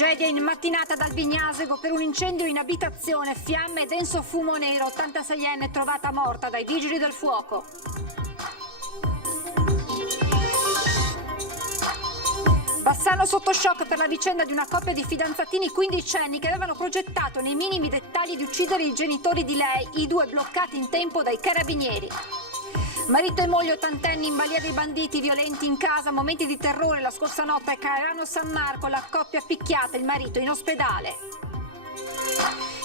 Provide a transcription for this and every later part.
Tragedia in mattinata ad Albignasego per un incendio in abitazione, fiamme e denso fumo nero, 86enne trovata morta dai vigili del fuoco. Bassano sotto shock per la vicenda di una coppia di fidanzatini quindicenni che avevano progettato nei minimi dettagli di uccidere i genitori di lei, i due bloccati in tempo dai carabinieri. Marito e moglie ottantenni in balia dei banditi, violenti in casa, momenti di terrore la scorsa notte a Caerano San Marco, la coppia picchiata, il marito in ospedale.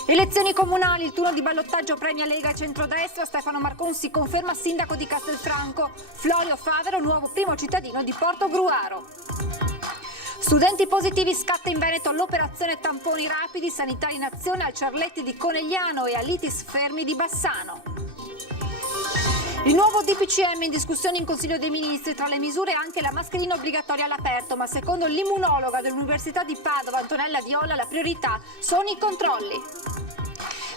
Elezioni comunali, il turno di ballottaggio premia Lega e centrodestra, Stefano Marcon si conferma sindaco di Castelfranco, Florio Favero nuovo primo cittadino di Portogruaro. Studenti positivi, scatta in Veneto l'operazione tamponi rapidi, sanità in azione al Cerletti di Conegliano e all'Itis Fermi di Bassano. Il nuovo DPCM in discussione in Consiglio dei Ministri, tra le misure anche la mascherina obbligatoria all'aperto, ma secondo l'immunologa dell'Università di Padova, Antonella Viola, la priorità sono i controlli.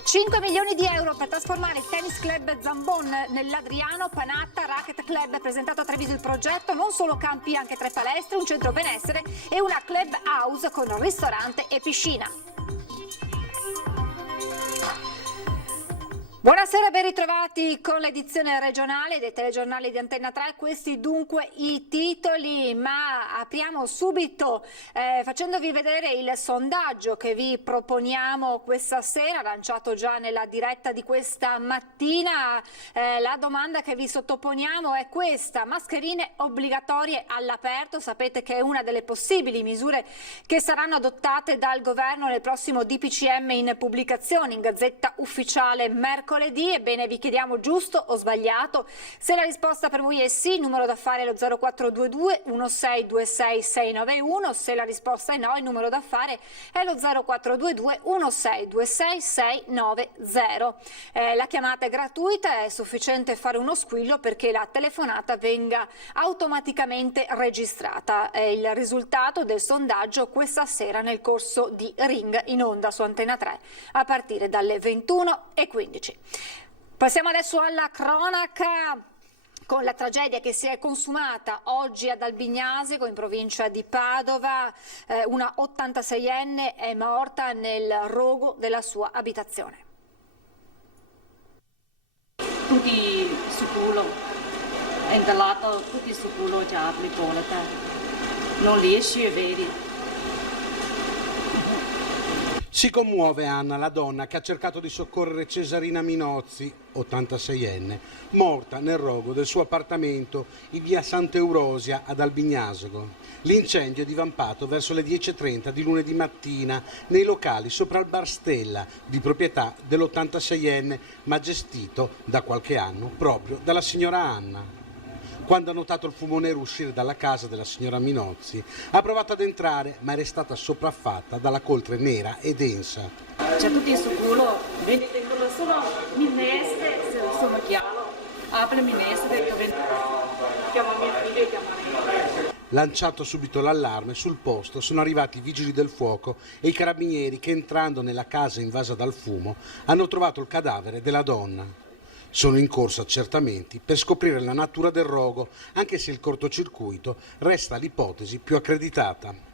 5 milioni di euro per trasformare il tennis club Zambon nell'Adriano Panatta Racket Club, presentato a Treviso il progetto, non solo campi, anche 3 palestre, un centro benessere e una club house con ristorante e piscina. Buonasera, ben ritrovati con l'edizione regionale dei telegiornali di Antenna 3, questi dunque i titoli, ma apriamo subito facendovi vedere il sondaggio che vi proponiamo questa sera, lanciato già nella diretta di questa mattina. La domanda che vi sottoponiamo è questa: mascherine obbligatorie all'aperto, sapete che è una delle possibili misure che saranno adottate dal governo nel prossimo DPCM in pubblicazione in Gazzetta Ufficiale mercoledì. Ebbene, vi chiediamo giusto o sbagliato. Se la risposta per voi è sì, il numero da fare è lo 0422 1626 691, se la risposta è no, il numero da fare è lo 0422 1626 690. La chiamata è gratuita, è sufficiente fare uno squillo perché la telefonata venga automaticamente registrata. È il risultato del sondaggio questa sera nel corso di Ring in onda su Antenna 3 a partire dalle 21:15. Passiamo adesso alla cronaca con la tragedia che si è consumata oggi ad Albignasego in provincia di Padova. Una 86enne è morta nel rogo della sua abitazione. Tutti su culo, è incallato tutti su culo già per non riesci a vedere. Si commuove Anna, la donna che ha cercato di soccorrere Cesarina Minozzi, 86enne, morta nel rogo del suo appartamento in via Sant'Eurosia ad Albignasego. L'incendio è divampato verso le 10:30 di lunedì mattina nei locali sopra il Bar Stella, di proprietà dell'86enne, ma gestito da qualche anno proprio dalla signora Anna. Quando ha notato il fumo nero uscire dalla casa della signora Minozzi, ha provato ad entrare, ma è restata sopraffatta dalla coltre nera e densa. C'è tutti su culo, vedete solo minestre, sono chiaro, apre minestre, chiamo mia figlia e chiamo. Lanciato subito l'allarme, sul posto sono arrivati i vigili del fuoco e i carabinieri che, entrando nella casa invasa dal fumo, hanno trovato il cadavere della donna. Sono in corso accertamenti per scoprire la natura del rogo, anche se il cortocircuito resta l'ipotesi più accreditata.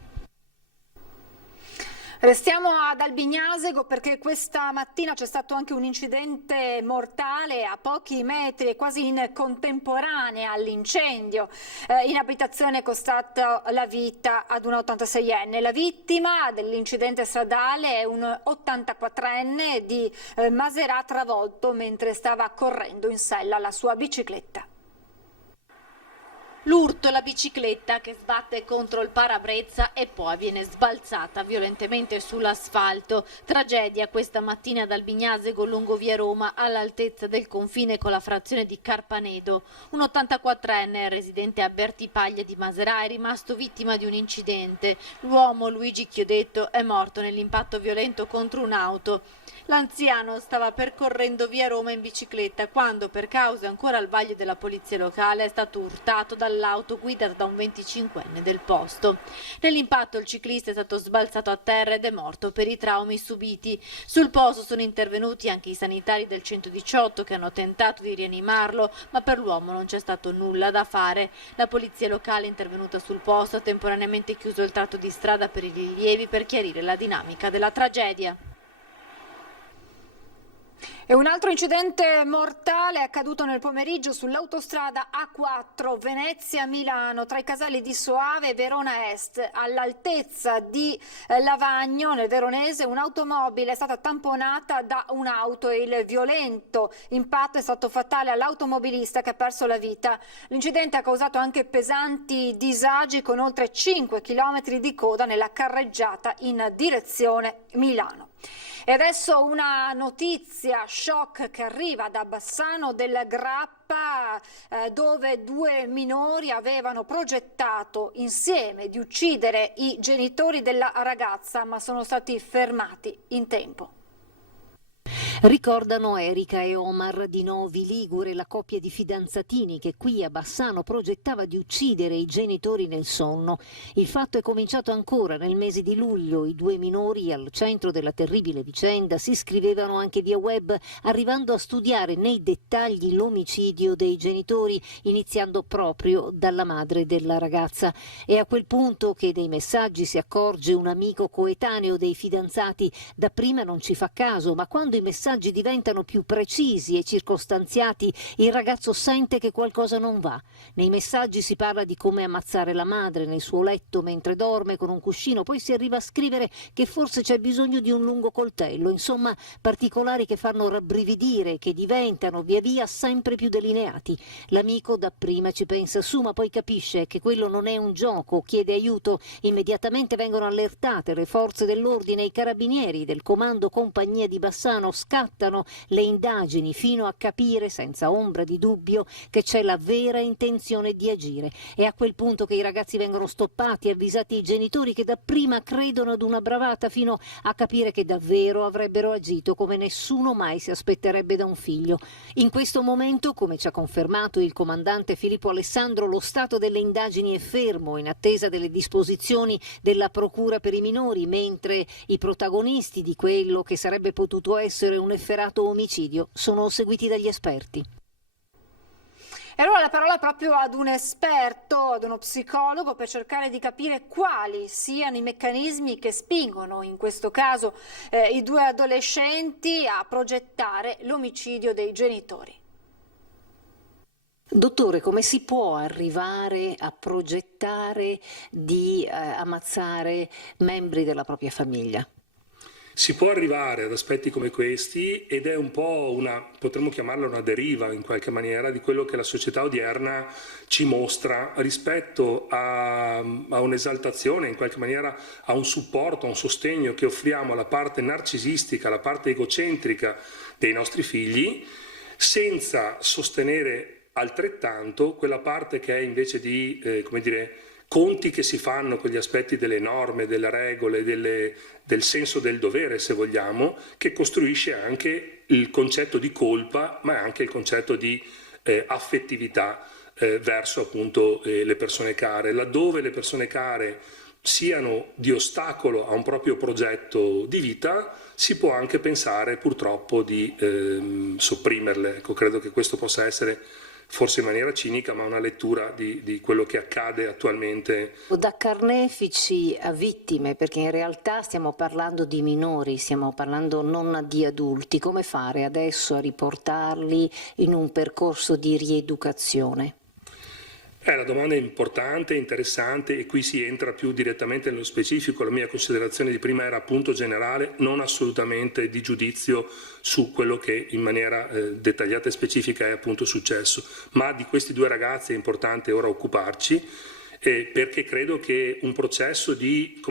Restiamo ad Albignasego perché questa mattina c'è stato anche un incidente mortale a pochi metri, quasi in contemporanea all'incendio. In abitazione è costato la vita ad un 86enne. La vittima dell'incidente stradale è un 84enne di Maserà travolto mentre stava correndo in sella alla sua bicicletta. L'urto, la bicicletta che sbatte contro il parabrezza e poi viene sbalzata violentemente sull'asfalto. Tragedia questa mattina ad Albignasego lungo via Roma all'altezza del confine con la frazione di Carpanedo. Un 84enne residente a Bertipaglia di Maserà è rimasto vittima di un incidente. L'uomo Luigi Chiodetto è morto nell'impatto violento contro un'auto. L'anziano stava percorrendo via Roma in bicicletta quando, per cause ancora al vaglio della polizia locale, è stato urtato dalla dall'auto guidata da un 25enne del posto. Nell'impatto il ciclista è stato sbalzato a terra ed è morto per i traumi subiti. Sul posto sono intervenuti anche i sanitari del 118 che hanno tentato di rianimarlo, ma per l'uomo non c'è stato nulla da fare. La polizia locale intervenuta sul posto ha temporaneamente chiuso il tratto di strada per i rilievi per chiarire la dinamica della tragedia. E un altro incidente mortale è accaduto nel pomeriggio sull'autostrada A4 Venezia-Milano tra i casali di Soave e Verona Est. All'altezza di Lavagno, nel veronese, un'automobile è stata tamponata da un'auto e il violento impatto è stato fatale all'automobilista che ha perso la vita. L'incidente ha causato anche pesanti disagi con oltre 5 km di coda nella carreggiata in direzione Milano. E adesso una notizia shock che arriva da Bassano del Grappa, dove 2 minori avevano progettato insieme di uccidere i genitori della ragazza, ma sono stati fermati in tempo. Ricordano Erika e Omar di Novi Ligure, la coppia di fidanzatini che qui a Bassano progettava di uccidere i genitori nel sonno. Il fatto è cominciato ancora nel mese di luglio. I 2 minori al centro della terribile vicenda si scrivevano anche via web, arrivando a studiare nei dettagli l'omicidio dei genitori, iniziando proprio dalla madre della ragazza. È a quel punto che dei messaggi si accorge un amico coetaneo dei fidanzati. Dapprima non ci fa caso, ma quando i messaggi diventano più precisi e circostanziati, il ragazzo sente che qualcosa non va. Nei messaggi si parla di come ammazzare la madre nel suo letto mentre dorme con un cuscino, poi si arriva a scrivere che forse c'è bisogno di un lungo coltello, insomma particolari che fanno rabbrividire e che diventano via via sempre più delineati. L'amico dapprima ci pensa su, ma poi capisce che quello non è un gioco, chiede aiuto. Immediatamente vengono allertate le forze dell'ordine, i carabinieri del comando compagnia di Bassano scattano le indagini fino a capire senza ombra di dubbio che c'è la vera intenzione di agire. È a quel punto che i ragazzi vengono stoppati, avvisati i genitori che dapprima credono ad una bravata fino a capire che davvero avrebbero agito come nessuno mai si aspetterebbe da un figlio. In questo momento, come ci ha confermato il comandante Filippo Alessandro, lo stato delle indagini è fermo in attesa delle disposizioni della procura per i minori, mentre i protagonisti di quello che sarebbe potuto essere un efferato omicidio sono seguiti dagli esperti. E allora la parola proprio ad un esperto, ad uno psicologo, per cercare di capire quali siano i meccanismi che spingono, in questo caso, i 2 adolescenti a progettare l'omicidio dei genitori. Dottore, come si può arrivare a progettare di ammazzare membri della propria famiglia? Si può arrivare ad aspetti come questi ed è un po' potremmo chiamarla una deriva in qualche maniera di quello che la società odierna ci mostra rispetto a un'esaltazione, in qualche maniera a un supporto, a un sostegno che offriamo alla parte narcisistica, alla parte egocentrica dei nostri figli, senza sostenere altrettanto quella parte che è invece di, conti che si fanno con gli aspetti delle norme, delle regole, del senso del dovere, se vogliamo, che costruisce anche il concetto di colpa, ma anche il concetto di affettività verso appunto le persone care. Laddove le persone care siano di ostacolo a un proprio progetto di vita, si può anche pensare purtroppo di sopprimerle. Ecco, credo che questo possa essere, forse in maniera cinica, ma una lettura di quello che accade attualmente. Da carnefici a vittime, perché in realtà stiamo parlando di minori, stiamo parlando non di adulti. Come fare adesso a riportarli in un percorso di rieducazione? La domanda è importante, interessante, e qui si entra più direttamente nello specifico. La mia considerazione di prima era appunto generale, non assolutamente di giudizio su quello che in maniera dettagliata e specifica è appunto successo, ma di questi 2 ragazzi è importante ora occuparci, perché credo che un processo di,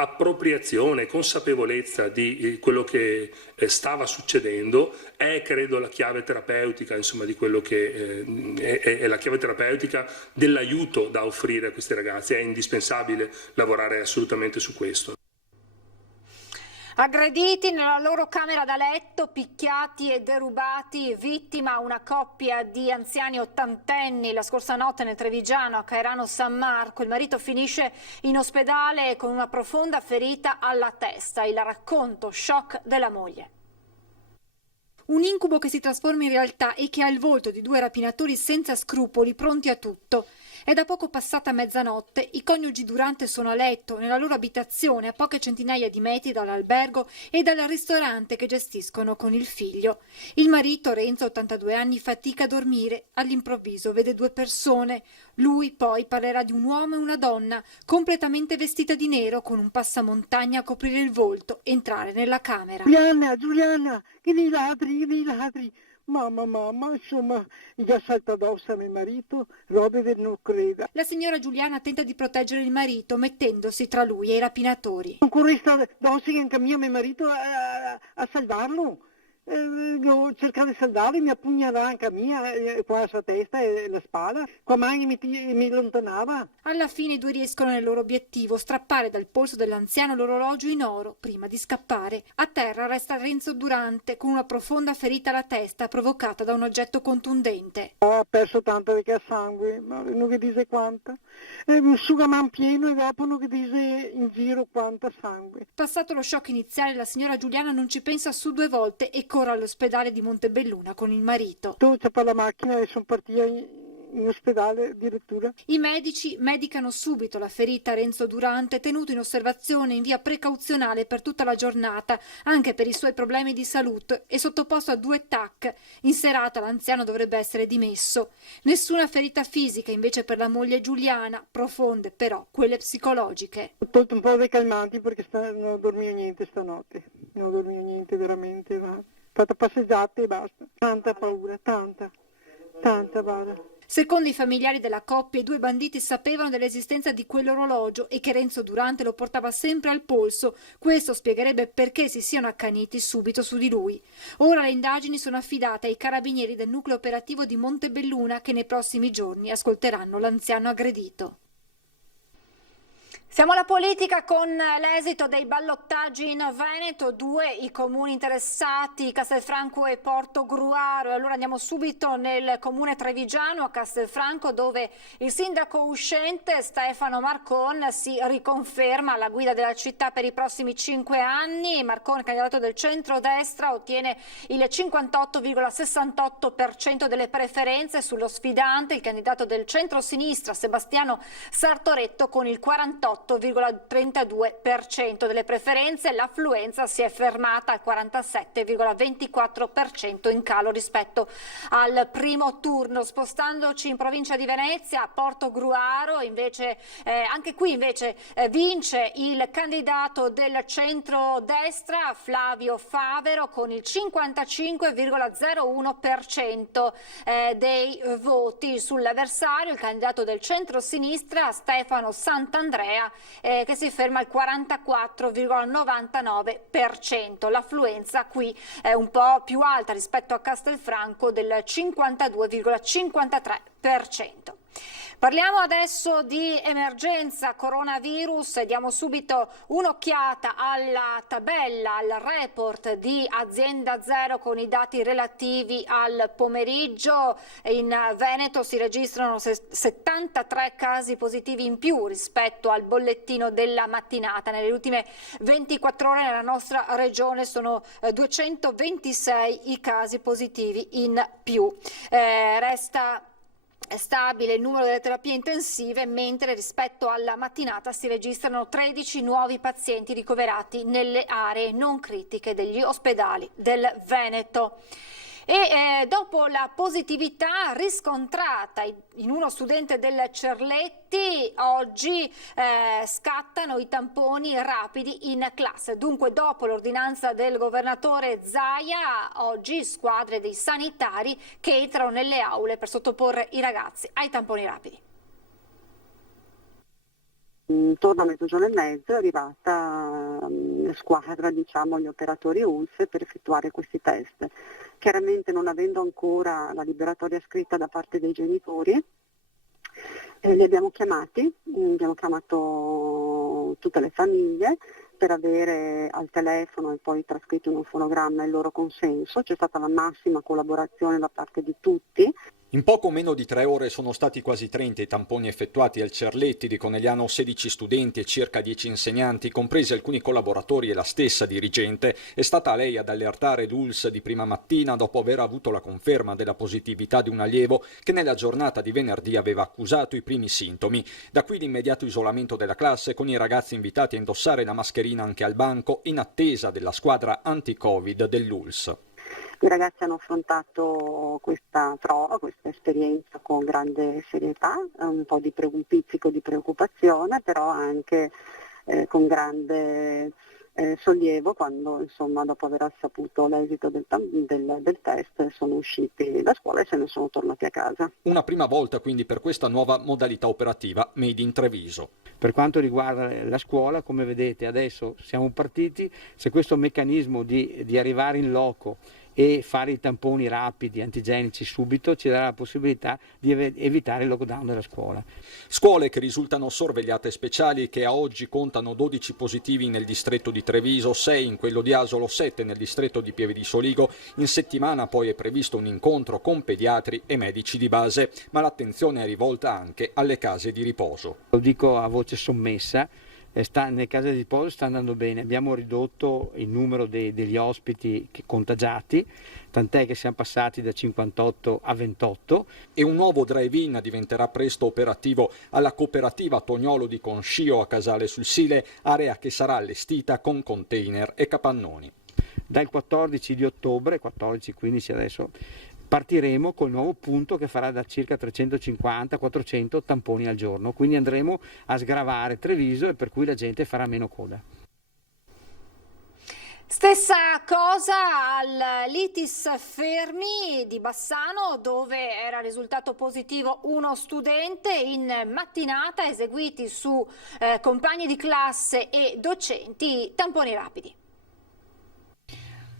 appropriazione, consapevolezza di quello che stava succedendo è, credo, la chiave terapeutica, insomma, di quello che è la chiave terapeutica dell'aiuto da offrire a questi ragazzi. È indispensabile lavorare assolutamente su questo. Aggrediti nella loro camera da letto, picchiati e derubati, vittima una coppia di anziani ottantenni la scorsa notte nel Trevigiano a Caerano San Marco. Il marito finisce in ospedale con una profonda ferita alla testa. Il racconto shock della moglie. Un incubo che si trasforma in realtà e che ha il volto di due rapinatori senza scrupoli, pronti a tutto. È da poco passata mezzanotte, i coniugi Durante sono a letto nella loro abitazione a poche centinaia di metri dall'albergo e dal ristorante che gestiscono con il figlio. Il marito, Renzo, 82 anni, fatica a dormire. All'improvviso vede due persone. Lui poi parlerà di un uomo e una donna, completamente vestita di nero, con un passamontagna a coprire il volto, entrare nella camera. Giuliana, che nei ladri. Mamma, insomma, gli ha saltato addosso a mio marito, robe che non creda. La signora Giuliana tenta di proteggere il marito, mettendosi tra lui e i rapinatori. Ancora sta addosso che incammina mio marito a salvarlo. Ho cercato di salvarlo, mi appugnala anche a mia, qua la sua testa e la spalla, qua mai mi allontanava. Alla fine i due riescono nel loro obiettivo, strappare dal polso dell'anziano l'orologio in oro prima di scappare. A terra resta Renzo Durante con una profonda ferita alla testa provocata da un oggetto contundente. Ha perso tanto perché ha sangue, ma non che dice quanta. Un sugaman pieno e dopo non che dice in giro quanta sangue. Passato lo shock iniziale, la signora Giuliana non ci pensa su due volte e corre all'ospedale di Montebelluna con il marito. Tu c'è per la macchina e sono partita in ospedale addirittura. I medici medicano subito la ferita a Renzo Durante, tenuto in osservazione in via precauzionale per tutta la giornata, anche per i suoi problemi di salute, e sottoposto a 2 TAC. In serata l'anziano dovrebbe essere dimesso. Nessuna ferita fisica invece per la moglie Giuliana, profonde però quelle psicologiche. Ho tolto un po' dei calmanti perché non dormivo niente stanotte, non dormivo niente veramente, va. Ho fatto passeggiate e basta. Tanta paura, tanta, guarda. Secondo i familiari della coppia, i due banditi sapevano dell'esistenza di quell'orologio e che Renzo Durante lo portava sempre al polso. Questo spiegherebbe perché si siano accaniti subito su di lui. Ora le indagini sono affidate ai carabinieri del nucleo operativo di Montebelluna che nei prossimi giorni ascolteranno l'anziano aggredito. Siamo alla politica con l'esito dei ballottaggi in Veneto, 2 i comuni interessati, Castelfranco e Portogruaro. Allora andiamo subito nel comune trevigiano, a Castelfranco, dove il sindaco uscente Stefano Marcon si riconferma alla guida della città per i prossimi 5 anni. Marcon, candidato del centrodestra, ottiene il 58,68% delle preferenze sullo sfidante, il candidato del centrosinistra Sebastiano Sartoretto con il 48,32% delle preferenze. L'affluenza si è fermata al 47,24%, in calo rispetto al primo turno. Spostandoci in provincia di Venezia, a Portogruaro, invece, anche qui invece vince il candidato del centrodestra Flavio Favero con il 55,01% dei voti. Sull'avversario il candidato del centrosinistra Stefano Sant'Andrea che si ferma al 44,99%. L'affluenza qui è un po' più alta rispetto a Castelfranco del 52,53%. Parliamo adesso di emergenza coronavirus e diamo subito un'occhiata alla tabella, al report di Azienda Zero con i dati relativi al pomeriggio. In Veneto si registrano 73 casi positivi in più rispetto al bollettino della mattinata. Nelle ultime 24 ore nella nostra regione sono 226 i casi positivi in più. Resta stabile il numero delle terapie intensive, mentre rispetto alla mattinata si registrano 13 nuovi pazienti ricoverati nelle aree non critiche degli ospedali del Veneto. E dopo la positività riscontrata in uno studente del Cerletti, oggi scattano i tamponi rapidi in classe. Dunque, dopo l'ordinanza del governatore Zaia, oggi squadre dei sanitari che entrano nelle aule per sottoporre i ragazzi ai tamponi rapidi. Intorno a mezzogiorno e mezzo è arrivata squadra, gli operatori ULSS per effettuare questi test. Chiaramente non avendo ancora la liberatoria scritta da parte dei genitori, li abbiamo chiamati, abbiamo chiamato tutte le famiglie per avere al telefono e poi trascritto in un fonogramma il loro consenso. C'è stata la massima collaborazione da parte di tutti. In poco meno di 3 ore sono stati quasi 30 i tamponi effettuati al Cerletti. Di Conegliano 16 studenti e circa 10 insegnanti, compresi alcuni collaboratori e la stessa dirigente. È stata lei ad allertare l'ULSS di prima mattina dopo aver avuto la conferma della positività di un allievo che nella giornata di venerdì aveva accusato i primi sintomi. Da qui l'immediato isolamento della classe, con i ragazzi invitati a indossare la mascherina anche al banco in attesa della squadra anti-Covid dell'ULSS. I ragazzi hanno affrontato questa prova, questa esperienza con grande serietà, un po' di un pizzico di preoccupazione, però anche con grande sollievo quando, insomma, dopo aver saputo l'esito del test, sono usciti da scuola e se ne sono tornati a casa. Una prima volta quindi per questa nuova modalità operativa Made in Treviso. Per quanto riguarda la scuola, come vedete adesso siamo partiti, se questo meccanismo di arrivare in loco e fare i tamponi rapidi, antigenici subito, ci darà la possibilità di evitare il lockdown della scuola. Scuole che risultano sorvegliate speciali, che a oggi contano 12 positivi nel distretto di Treviso, 6 in quello di Asolo, 7 nel distretto di Pieve di Soligo. In settimana poi è previsto un incontro con pediatri e medici di base, ma l'attenzione è rivolta anche alle case di riposo. Lo dico a voce sommessa. Nelle case di riposo sta andando bene, abbiamo ridotto il numero degli ospiti contagiati, tant'è che siamo passati da 58 a 28. E un nuovo drive-in diventerà presto operativo alla cooperativa Tognolo di Conscio a Casale sul Sile, area che sarà allestita con container e capannoni. Dal 14 di ottobre, 14-15 adesso, partiremo col nuovo punto che farà da circa 350-400 tamponi al giorno, quindi andremo a sgravare Treviso e per cui la gente farà meno coda. Stessa cosa all'ITIS Fermi di Bassano, dove era risultato positivo uno studente. In mattinata eseguiti su compagni di classe e docenti tamponi rapidi.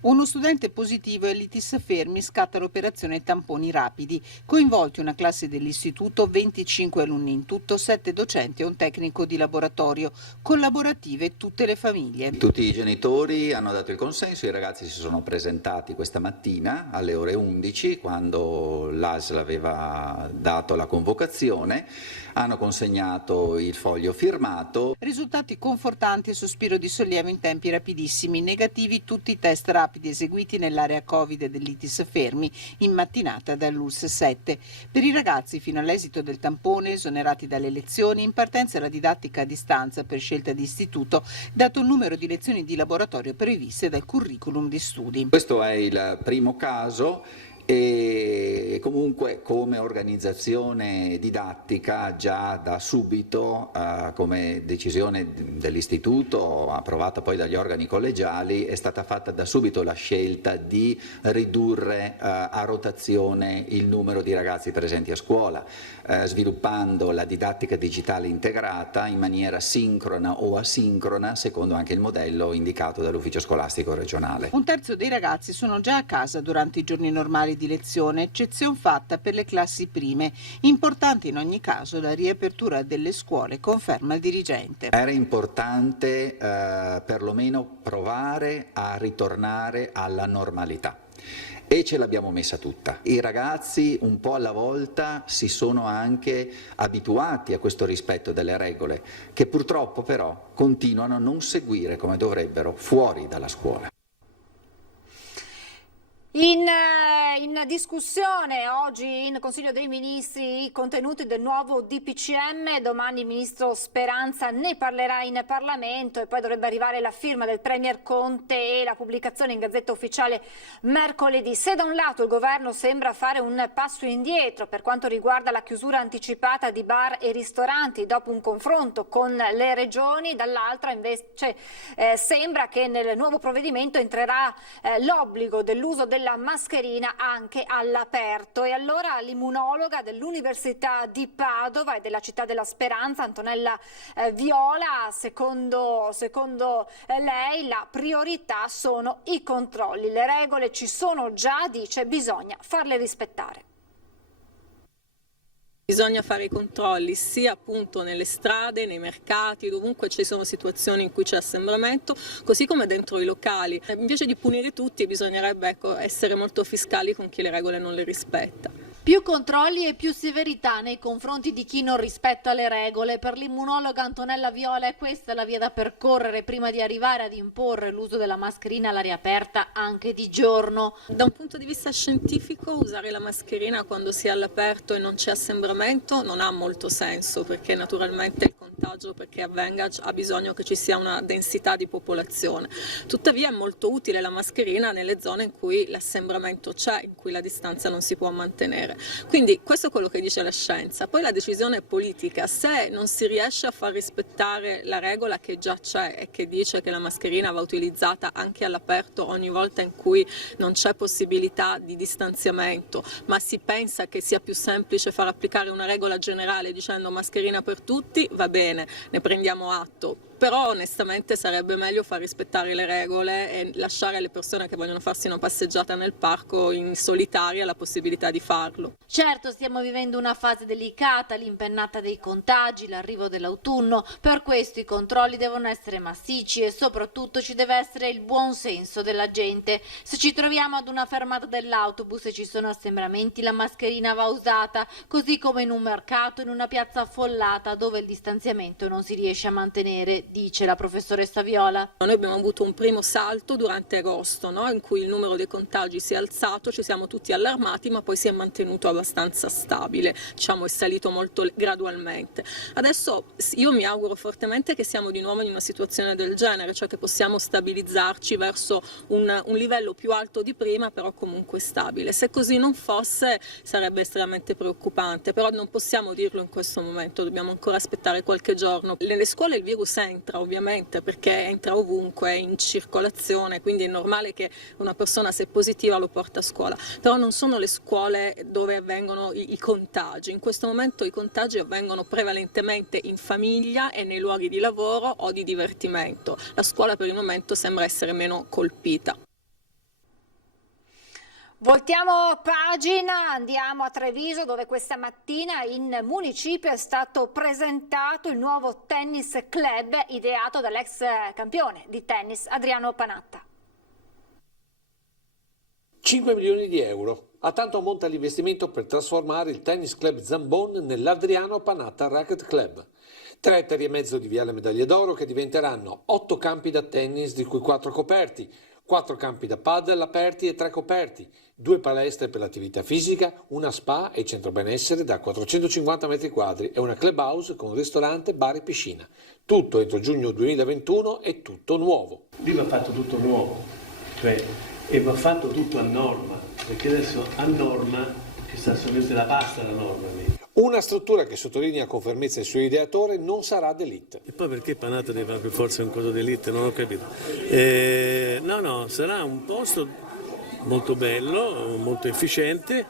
Uno studente positivo e all'ITIS Fermi scatta l'operazione tamponi rapidi. Coinvolti una classe dell'istituto, 25 alunni in tutto, 7 docenti e un tecnico di laboratorio. Collaborative tutte le famiglie. Tutti i genitori hanno dato il consenso, i ragazzi si sono presentati questa mattina alle ore 11 quando l'ASL aveva dato la convocazione, hanno consegnato il foglio firmato. Risultati confortanti e sospiro di sollievo in tempi rapidissimi. Negativi tutti i test rapidi eseguiti nell'area Covid dell'ITIS Fermi in mattinata dall'ULSS 7. Per i ragazzi fino all'esito del tampone, esonerati dalle lezioni, in partenza la didattica a distanza per scelta di istituto, dato il numero di lezioni di laboratorio previste dal curriculum di studi. Questo è il primo caso. E comunque come organizzazione didattica già da subito come decisione dell'istituto approvata poi dagli organi collegiali è stata fatta da subito la scelta di ridurre a rotazione il numero di ragazzi presenti a scuola, sviluppando la didattica digitale integrata in maniera sincrona o asincrona secondo anche il modello indicato dall'ufficio scolastico regionale. Un terzo dei ragazzi sono già a casa durante i giorni normali di lezione, eccezione fatta per le classi prime. Importante in ogni caso la riapertura delle scuole, conferma il dirigente. Era importante perlomeno provare a ritornare alla normalità. E ce l'abbiamo messa tutta. I ragazzi un po' alla volta si sono anche abituati a questo rispetto delle regole, che purtroppo però continuano a non seguire come dovrebbero fuori dalla scuola. In discussione oggi in Consiglio dei Ministri i contenuti del nuovo DPCM, domani il Ministro Speranza ne parlerà in Parlamento e poi dovrebbe arrivare la firma del Premier Conte e la pubblicazione in Gazzetta Ufficiale mercoledì. Se da un lato il governo sembra fare un passo indietro per quanto riguarda la chiusura anticipata di bar e ristoranti dopo un confronto con le regioni, dall'altra invece sembra che nel nuovo provvedimento entrerà l'obbligo dell'uso della mascherina anche all'aperto. E allora l'immunologa dell'Università di Padova e della Città della Speranza, Antonella Viola, secondo lei la priorità sono i controlli. Le regole ci sono già, dice, bisogna farle rispettare. Bisogna fare i controlli sia appunto nelle strade, nei mercati, dovunque ci sono situazioni in cui c'è assembramento, così come dentro i locali. Invece di punire tutti bisognerebbe essere molto fiscali con chi le regole non le rispetta. Più controlli e più severità nei confronti di chi non rispetta le regole. Per l'immunologa Antonella Viola è questa la via da percorrere prima di arrivare ad imporre l'uso della mascherina all'aria aperta anche di giorno. Da un punto di vista scientifico usare la mascherina quando si è all'aperto e non c'è assembramento non ha molto senso, perché naturalmente il contagio, perché avvenga, ha bisogno che ci sia una densità di popolazione. Tuttavia è molto utile la mascherina nelle zone in cui l'assembramento c'è, in cui la distanza non si può mantenere. Quindi questo è quello che dice la scienza. Poi la decisione politica: se non si riesce a far rispettare la regola che già c'è e che dice che la mascherina va utilizzata anche all'aperto ogni volta in cui non c'è possibilità di distanziamento, ma si pensa che sia più semplice far applicare una regola generale dicendo mascherina per tutti, va bene, ne prendiamo atto. Però onestamente sarebbe meglio far rispettare le regole e lasciare alle persone che vogliono farsi una passeggiata nel parco in solitaria la possibilità di farlo. Certo, stiamo vivendo una fase delicata, l'impennata dei contagi, l'arrivo dell'autunno. Per questo i controlli devono essere massicci e soprattutto ci deve essere il buon senso della gente. Se ci troviamo ad una fermata dell'autobus e ci sono assembramenti, la mascherina va usata, così come in un mercato, in una piazza affollata dove il distanziamento non si riesce a mantenere, dice la professoressa Viola. Noi abbiamo avuto un primo salto durante agosto, no? In cui il numero dei contagi si è alzato, ci siamo tutti allarmati, ma poi si è mantenuto abbastanza stabile, diciamo è salito molto gradualmente. Adesso io mi auguro fortemente che siamo di nuovo in una situazione del genere, cioè che possiamo stabilizzarci verso un livello più alto di prima, però comunque stabile. Se così non fosse sarebbe estremamente preoccupante, però non possiamo dirlo in questo momento, dobbiamo ancora aspettare qualche giorno. Nelle scuole il virus entra ovviamente, perché entra ovunque, è in circolazione, quindi è normale che una persona, se positiva, lo porta a scuola, però non sono le scuole dove avvengono i contagi. In questo momento i contagi avvengono prevalentemente in famiglia e nei luoghi di lavoro o di divertimento. La scuola per il momento sembra essere meno colpita. Voltiamo pagina, andiamo a Treviso, dove questa mattina in municipio è stato presentato il nuovo tennis club ideato dall'ex campione di tennis Adriano Panatta. 5 milioni di euro. A tanto ammonta l'investimento per trasformare il tennis club Zambon nell'Adriano Panatta Racket Club. 3,5 ettari di Viale Medaglie d'Oro che diventeranno 8 campi da tennis, di cui 4 coperti, 4 campi da padel aperti e 3 coperti, 2 palestre per l'attività fisica, una spa e centro benessere da 450 metri quadri e una clubhouse con ristorante, bar e piscina. Tutto entro giugno 2021 e tutto nuovo. Lì va fatto tutto nuovo, e va fatto tutto a norma, perché adesso a norma ci sta solamente la pasta alla norma lì. Una struttura che, sottolinea con fermezza il suo ideatore, non sarà d'élite. E poi perché Panatta deve fare per forza un coso d'élite? Non ho capito. No, sarà un posto molto bello, molto efficiente,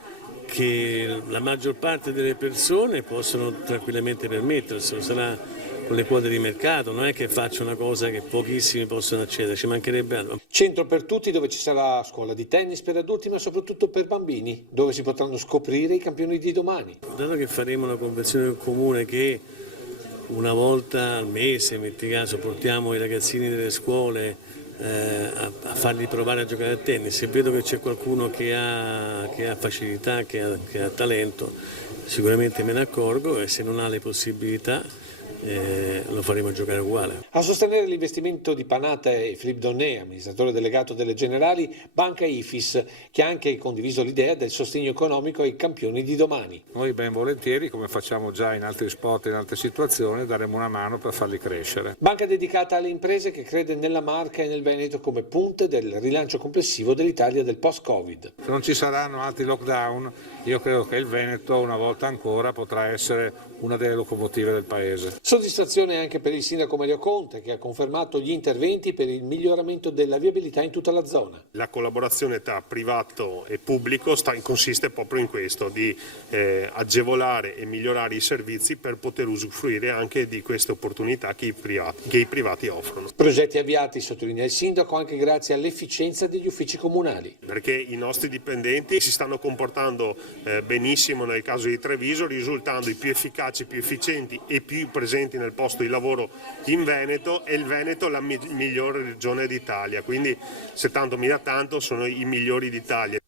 che la maggior parte delle persone possono tranquillamente permetterselo. Sarà con le quote di mercato, non è che faccia una cosa che pochissimi possono accedere, ci mancherebbe altro. Centro per tutti, dove ci sarà scuola di tennis per adulti ma soprattutto per bambini, dove si potranno scoprire i campioni di domani. Dato che faremo una convenzione comune che una volta al mese, metti caso, portiamo i ragazzini delle scuole a farli provare a giocare a tennis, e vedo che c'è qualcuno che ha facilità, che ha talento, sicuramente me ne accorgo, e se non ha le possibilità lo faremo giocare uguale. A sostenere l'investimento di Panatta e Philippe Donnet, amministratore delegato delle Generali, Banca Ifis, che ha anche condiviso l'idea del sostegno economico ai campioni di domani. Noi ben volentieri, come facciamo già in altri sport e in altre situazioni, daremo una mano per farli crescere. Banca dedicata alle imprese, che crede nella Marca e nel Veneto come punte del rilancio complessivo dell'Italia del post-Covid. Se non ci saranno altri lockdown, io credo che il Veneto una volta ancora potrà essere una delle locomotive del paese. Soddisfazione anche per il sindaco Mario Conte, che ha confermato gli interventi per il miglioramento della viabilità in tutta la zona. La collaborazione tra privato e pubblico consiste proprio in questo, di agevolare e migliorare i servizi per poter usufruire anche di queste opportunità che i privati offrono. Progetti avviati, sottolinea il sindaco, anche grazie all'efficienza degli uffici comunali. Perché i nostri dipendenti si stanno comportando benissimo nel caso di Treviso, risultando i più efficaci, più efficienti e più presenti nel posto di lavoro in Veneto, e il Veneto è la migliore regione d'Italia, quindi se tanto mi dà tanto sono i migliori d'Italia.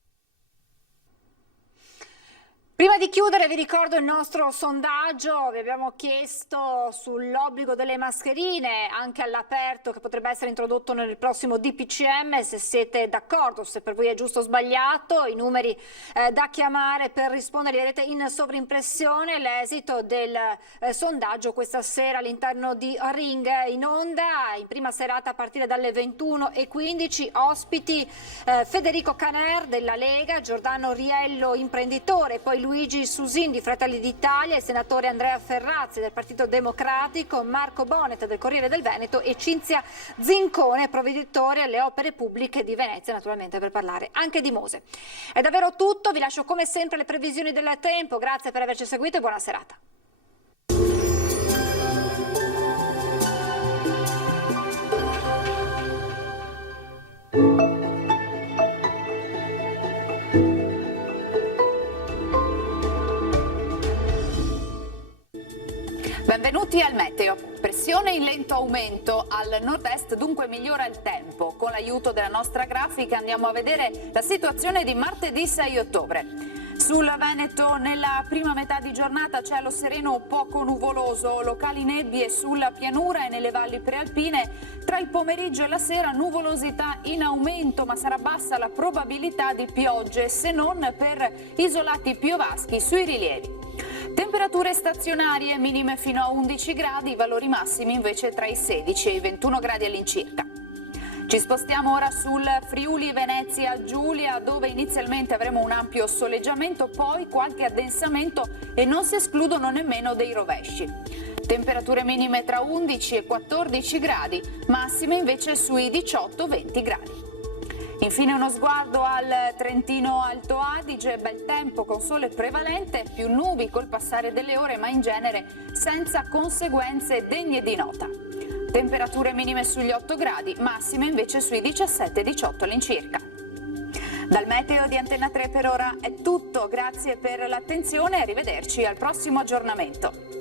Prima di chiudere vi ricordo il nostro sondaggio, vi abbiamo chiesto sull'obbligo delle mascherine anche all'aperto che potrebbe essere introdotto nel prossimo DPCM, se siete d'accordo, se per voi è giusto o sbagliato, i numeri da chiamare per rispondere li vedete in sovrimpressione, l'esito del sondaggio questa sera all'interno di Ring in onda, in prima serata a partire dalle 21:15, ospiti Federico Caner della Lega, Giordano Riello imprenditore, poi Luigi Susin di Fratelli d'Italia, il senatore Andrea Ferrazzi del Partito Democratico, Marco Bonet del Corriere del Veneto e Cinzia Zincone, provveditore alle opere pubbliche di Venezia, naturalmente per parlare anche di Mose. È davvero tutto, vi lascio come sempre le previsioni del tempo, grazie per averci seguito e buona serata. Benvenuti al meteo. Pressione in lento aumento al nord-est, dunque migliora il tempo. Con l'aiuto della nostra grafica andiamo a vedere la situazione di martedì 6 ottobre. Sul Veneto nella prima metà di giornata cielo sereno o poco nuvoloso, locali nebbie sulla pianura e nelle valli prealpine. Tra il pomeriggio e la sera nuvolosità in aumento, ma sarà bassa la probabilità di piogge, se non per isolati piovaschi sui rilievi. Temperature stazionarie minime fino a 11 gradi, valori massimi invece tra i 16 e i 21 gradi all'incirca. Ci spostiamo ora sul Friuli Venezia Giulia, dove inizialmente avremo un ampio soleggiamento, poi qualche addensamento e non si escludono nemmeno dei rovesci. Temperature minime tra 11 e 14 gradi, massime invece sui 18-20 gradi. Infine uno sguardo al Trentino Alto Adige, bel tempo con sole prevalente, più nubi col passare delle ore, ma in genere senza conseguenze degne di nota. Temperature minime sugli 8 gradi, massime invece sui 17-18 all'incirca. Dal meteo di Antenna 3 per ora è tutto, grazie per l'attenzione e arrivederci al prossimo aggiornamento.